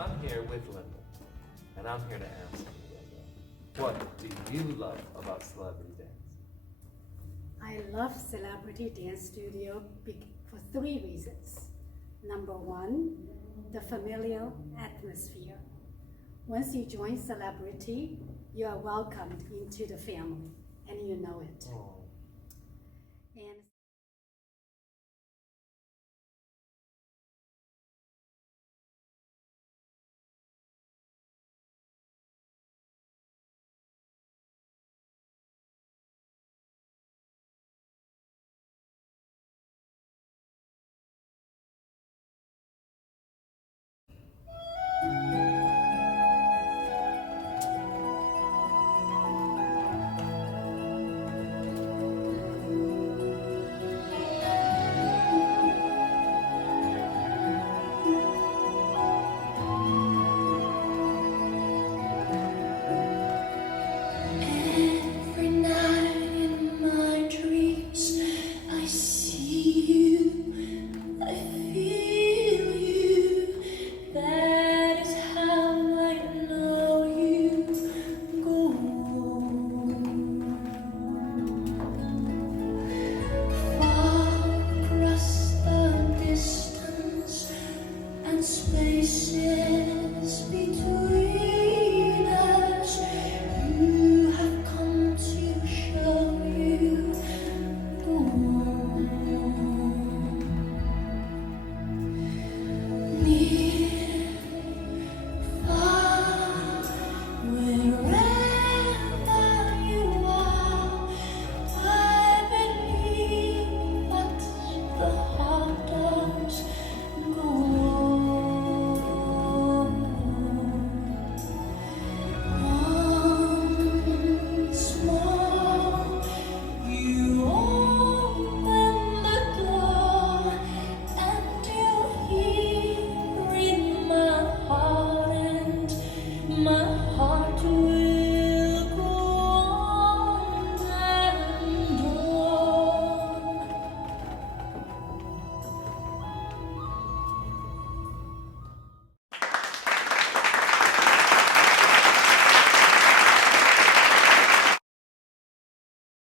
I'm here with Linda, and I'm here to ask you, Linda, what do you love about celebrity dance? I love Celebrity Dance Studio for 3 reasons. Number 1, the familial atmosphere. Once you join Celebrity, you are welcomed into the family, and you know it. Oh,